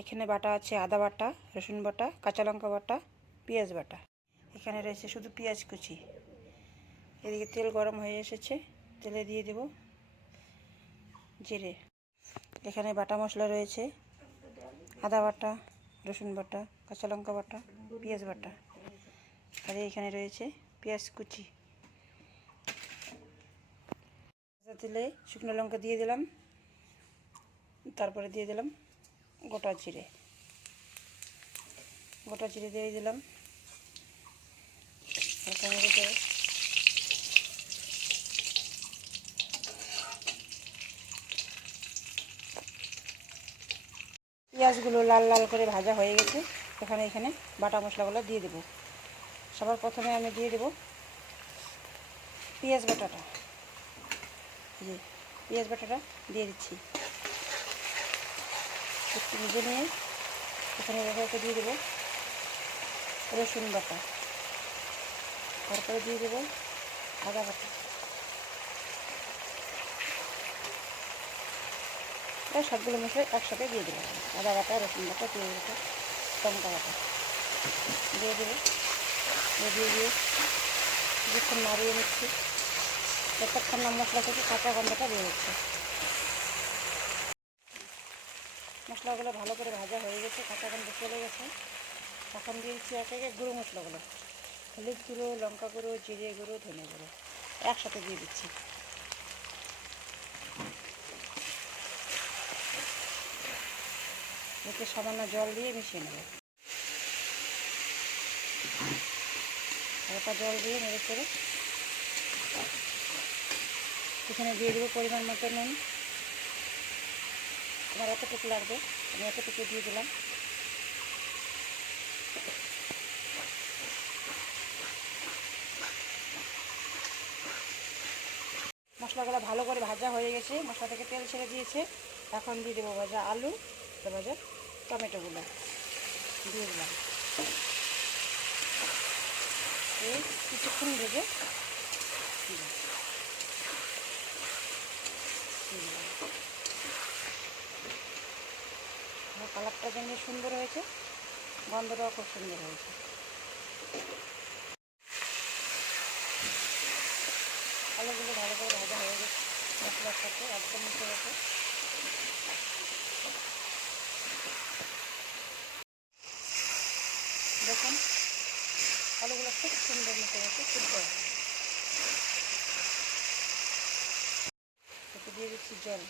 এখানে বাটা আছে আদা বাটা, রসুন বাটা, কাঁচা লঙ্কা বাটা, পেঁয়াজ বাটা। এখানে রয়েছে শুধু পেঁয়াজ কুচি। এদিকে তেল গরম হয়ে এসেছে, তেলে দিয়ে দেব জিরে। এখানে বাটা মশলা রয়েছে, আদা বাটা, রসুন বাটা, কাঁচা লঙ্কা বাটা, পেঁয়াজ বাটা। আর এখানে রয়েছে পেঁয়াজ কুচি। তেলে শুকনো লঙ্কা দিয়ে দিলাম, তারপরে দিয়ে দিলাম গোটা জিরে। গোটা জিরে দিয়ে দিলাম। পেঁয়াজগুলো লাল লাল করে ভাজা হয়ে গেছে। এখানে এখানে বাটা মশলাগুলো দিয়ে দেবো। সবার প্রথমে আমি দিয়ে দেবো পেঁয়াজ বাটাটা। জি পেঁয়াজ বাটাটা দিয়ে দিচ্ছি। একটু ভেজে নিয়ে এখানে এভাবে দিয়ে দেবো রসুন বাটা। তারপরে দিয়ে দেবো আদা বাটা। প্রায় সবগুলো মশলা একসাথে দিয়ে দেবো। আদা বাটা, রসুন বাটা, পেঁয়াজ বাটা, টমেটো বাটা। দিয়ে দেবো। দিয়ে দিয়ে দিয়ে কিছুক্ষণ নাড়িয়ে নিচ্ছি। যতক্ষণ না মশলা থেকে কাঁচা গন্ধটা বেরোচ্ছে মশলাগুলো ভালো করে ভাজা হয়ে গেছে, কাঁচা গন্ধ চলে গেছে। এখন দিয়েছি এক একে গুঁড়ো মশলাগুলো। হলুদ গুঁড়ো, লঙ্কা গুঁড়ো, জিরে গুঁড়ো, ধনে গুঁড়ো, একসাথে দিয়ে দিচ্ছি। এতে সামান্য জল দিয়ে মিশিয়ে নেব। হালকা জল দিয়ে নেড়ে করে এখানে দিয়ে দেবো পরিমাণ মতো নুন। আমার এতটুকু লাগবে, আমি এতটুকু দিয়ে দিলাম। মশলাগুলো ভালো করে ভাজা হয়ে গেছে, মশলা থেকে তেল ছেড়ে দিয়েছে। এখন দিয়ে দেবো ভাজা আলু ভাজা টমেটোগুলো। দিয়ে দিলাম। কিছুক্ষণ ভেজে দিলাম। দিয়ে দিলাম। আর কালারটা যেমনি সুন্দর হয়েছে। গন্ধটাও খুব সুন্দর হয়েছে। আলুগুলো ভালো করে ভাজা হয়ে গেছে। মশলার সাথে একদম মিশে গেছে। দেখুন আলুগুলো খুব সুন্দর মিশে গেছে, সিদ্ধ দিয়ে দিচ্ছি জল।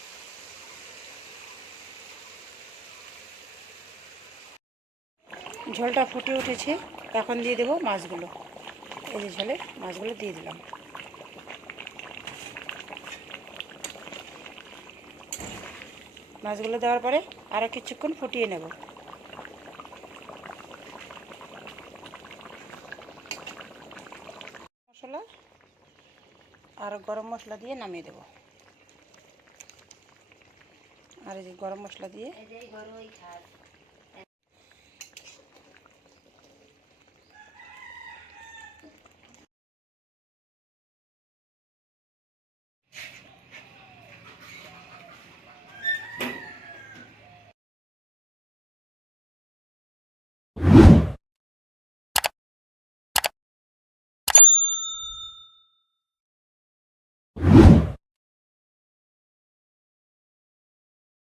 ঝোলটা ফুটে উঠেছে, এখন দিয়ে দেবো মাছগুলো। এই যে ঝোলে মাছগুলো দিয়ে দিলাম। মাছগুলো দেওয়ার পরে আরও কিছুক্ষণ ফুটিয়ে নেব। মশলা আর গরম মশলা দিয়ে নামিয়ে দেব। আর এই যে গরম মশলা দিয়ে